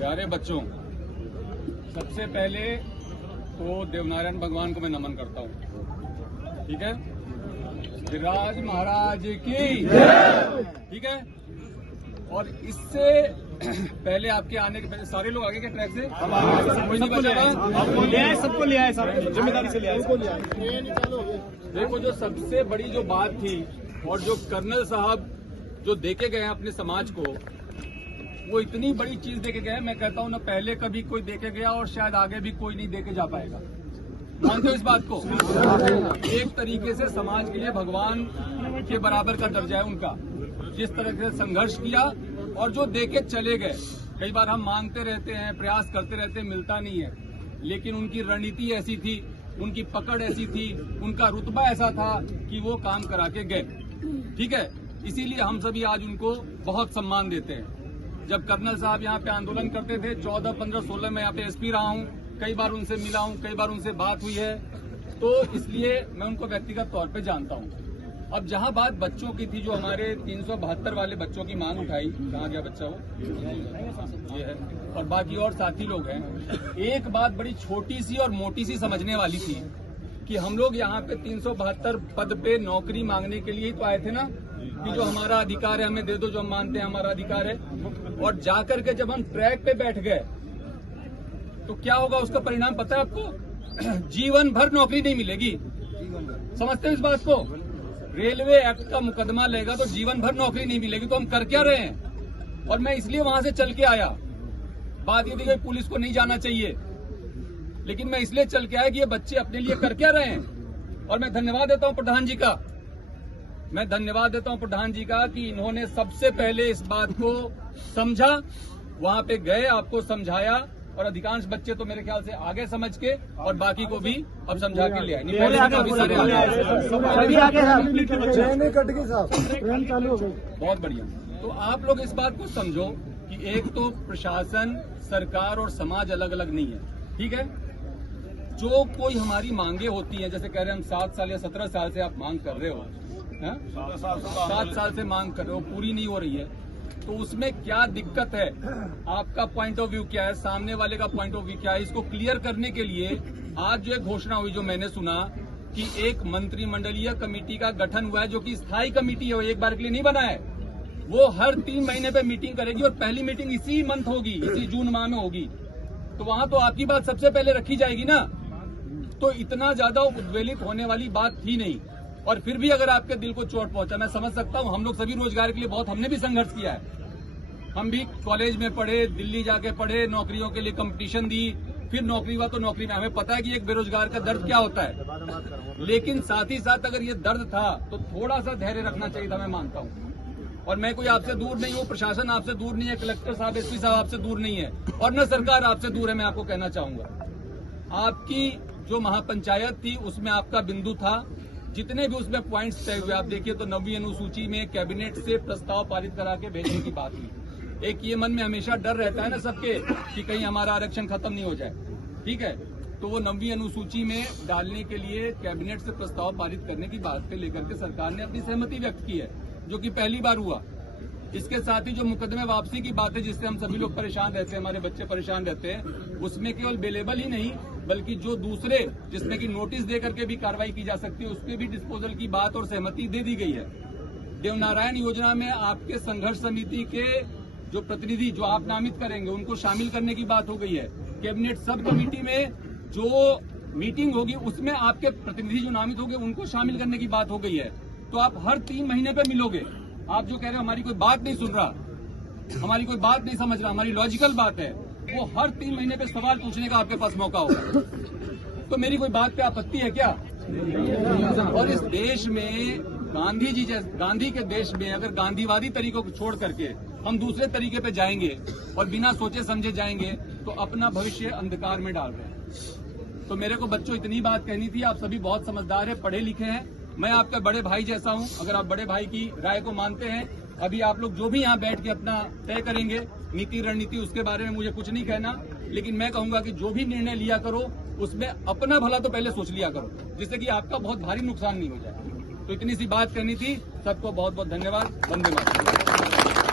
प्यारे बच्चों, सबसे पहले तो देवनारायण भगवान को मैं नमन करता हूँ। ठीक है, गिरिराज महाराज की, ठीक है। और इससे पहले आपके आने के पहले सारे लोग आगे के ट्रैक से कोई नहीं बचा, सबको ले आए साहब, जिम्मेदारी से ले आए। देखो, जो सबसे बड़ी जो बात थी और जो कर्नल साहब जो देके गए हैं अपने समाज को, वो इतनी बड़ी चीज देके गए, मैं कहता हूँ ना पहले कभी कोई देके गया और शायद आगे भी कोई नहीं देके जा पाएगा। मानते हो इस बात को? एक तरीके से समाज के लिए भगवान के बराबर का दर्जा है उनका, जिस तरह से संघर्ष किया और जो देके चले गए। कई बार हम मांगते रहते हैं, प्रयास करते रहते हैं, मिलता नहीं है, लेकिन उनकी रणनीति ऐसी थी, उनकी पकड़ ऐसी थी, उनका रुतबा ऐसा था कि वो काम करा के गए। ठीक है, इसीलिए हम सभी आज उनको बहुत सम्मान देते हैं। जब कर्नल साहब यहाँ पे आंदोलन करते थे 14, 15, 16 में यहाँ पे एसपी रहा हूँ, कई बार उनसे मिला हूँ, कई बार उनसे बात हुई है, तो इसलिए मैं उनको व्यक्तिगत तौर पे जानता हूँ। अब जहाँ बात बच्चों की थी, जो हमारे 372 वाले बच्चों की मांग उठाई, कहाँ गया बच्चा वो, ये है, और बाकी और साथी लोग हैं। एक बात बड़ी छोटी सी और मोटी सी समझने वाली थी कि हम लोग यहाँ पे 372 पद पे नौकरी मांगने के लिए ही तो आए थे ना, कि जो हमारा अधिकार है हमें दे दो, जो हम मानते हैं हमारा अधिकार है। और जाकर के जब हम ट्रैक पे बैठ गए तो क्या होगा, उसका परिणाम पता है आपको? जीवन भर नौकरी नहीं मिलेगी। समझते हो इस बात को? रेलवे एक्ट का मुकदमा लेगा तो जीवन भर नौकरी नहीं मिलेगी। तो हम कर क्या रहे हैं? और मैं इसलिए वहां से चल के आया। बात ये थी कि पुलिस को नहीं जाना चाहिए, लेकिन मैं इसलिए चल के आया कि ये बच्चे अपने लिए कर क्या रहे हैं। और मैं धन्यवाद देता हूं प्रधान जी का, मैं धन्यवाद देता हूं प्रधान जी का कि इन्होंने सबसे पहले इस बात को समझा, वहां पे गए, आपको समझाया, और अधिकांश बच्चे तो मेरे ख्याल से आगे समझ के और बाकी को भी अब समझा के ले आए। बहुत बढ़िया। तो आप लोग इस बात को समझो कि एक तो प्रशासन, सरकार और समाज अलग अलग नहीं है। ठीक है, जो कोई हमारी मांगे होती हैं, जैसे कह रहे हैं हम 7 साल या 17 साल से आप मांग कर रहे हो, 7 साल से मांग कर रहे हो, पूरी नहीं हो रही है, तो उसमें क्या दिक्कत है? आपका पॉइंट ऑफ व्यू क्या है, सामने वाले का पॉइंट ऑफ व्यू क्या है? इसको क्लियर करने के लिए आज जो एक घोषणा हुई, जो मैंने सुना कि एक मंत्रिमंडलीय कमेटी का गठन हुआ है, जो कि स्थायी कमेटी है, वो एक बार के लिए नहीं बना है। वो हर 3 महीने पे मीटिंग करेगी और पहली मीटिंग इसी मंथ होगी, इसी जून माह में होगी। तो वहां तो आपकी बात सबसे पहले रखी जाएगी ना। तो इतना ज्यादा उद्वेलित होने वाली बात थी नहीं। और फिर भी अगर आपके दिल को चोट पहुंचा, मैं समझ सकता हूं। हम लोग सभी रोजगार के लिए बहुत, हमने भी संघर्ष किया है। हम भी कॉलेज में पढ़े, दिल्ली जाके पढ़े, नौकरियों के लिए कंपटीशन दी, फिर नौकरी हुआ तो नौकरी में हमें पता है कि एक बेरोजगार का दर्द क्या होता है। लेकिन साथ ही साथ अगर ये दर्द था तो थोड़ा सा धैर्य रखना चाहिए था, मैं मानता हूँ। और मैं कोई आपसे दूर नहीं हूँ, प्रशासन आपसे दूर नहीं है, कलेक्टर साहब, एसपी साहब आपसे दूर नहीं है, और न सरकार आपसे दूर है। मैं आपको कहना चाहूंगा, आपकी जो महापंचायत थी उसमें आपका बिंदु था, जितने भी उसमें पॉइंट्स तय हुए, आप देखिए तो 9वीं अनुसूची में कैबिनेट से प्रस्ताव पारित करा के भेजने की बात हुई। एक ये मन में हमेशा डर रहता है ना सबके कि कहीं हमारा आरक्षण खत्म नहीं हो जाए। ठीक है, तो वो 9वीं अनुसूची में डालने के लिए कैबिनेट से प्रस्ताव पारित करने की बात पे लेकर के सरकार ने अपनी सहमति व्यक्त की है, जो कि पहली बार हुआ। इसके साथ ही जो मुकदमे वापसी की बात है, जिससे हम सभी लोग परेशान रहते हैं, हमारे बच्चे परेशान रहते हैं, उसमें केवल बेलेबल ही नहीं बल्कि जो दूसरे, जिसमें कि नोटिस दे करके भी कार्रवाई की जा सकती है, उसके भी डिस्पोजल की बात और सहमति दे दी गई है। देवनारायण योजना में आपके संघर्ष समिति के जो प्रतिनिधि जो आप नामित करेंगे, उनको शामिल करने की बात हो गई है। कैबिनेट सब कमेटी में जो मीटिंग होगी उसमें आपके प्रतिनिधि जो नामित होंगे उनको शामिल करने की बात हो गई है। तो आप हर 3 महीने पे मिलोगे। आप जो कह रहे हो हमारी कोई बात नहीं सुन रहा, हमारी कोई बात नहीं समझ रहा, हमारी लॉजिकल बात है, वो हर 3 महीने पे सवाल पूछने का आपके पास मौका होगा। तो मेरी कोई बात पे आपत्ति है क्या? और इस देश में गांधी जी जैसे, गांधी के देश में अगर गांधीवादी तरीकों को छोड़ करके हम दूसरे तरीके पे जाएंगे और बिना सोचे समझे जाएंगे तो अपना भविष्य अंधकार में डाल रहे हैं। तो मेरे को बच्चों इतनी बात कहनी थी। आप सभी बहुत समझदार हैं, पढ़े लिखे हैं, मैं आपका बड़े भाई जैसा हूं। अगर आप बड़े भाई की राय को मानते हैं, अभी आप लोग जो भी यहाँ बैठ के अपना तय करेंगे नीति रणनीति, उसके बारे में मुझे कुछ नहीं कहना, लेकिन मैं कहूंगा कि जो भी निर्णय लिया करो उसमें अपना भला तो पहले सोच लिया करो, जिससे कि आपका बहुत भारी नुकसान नहीं हो जाए। तो इतनी सी बात करनी थी। सबको बहुत बहुत धन्यवाद। वंदे मातरम।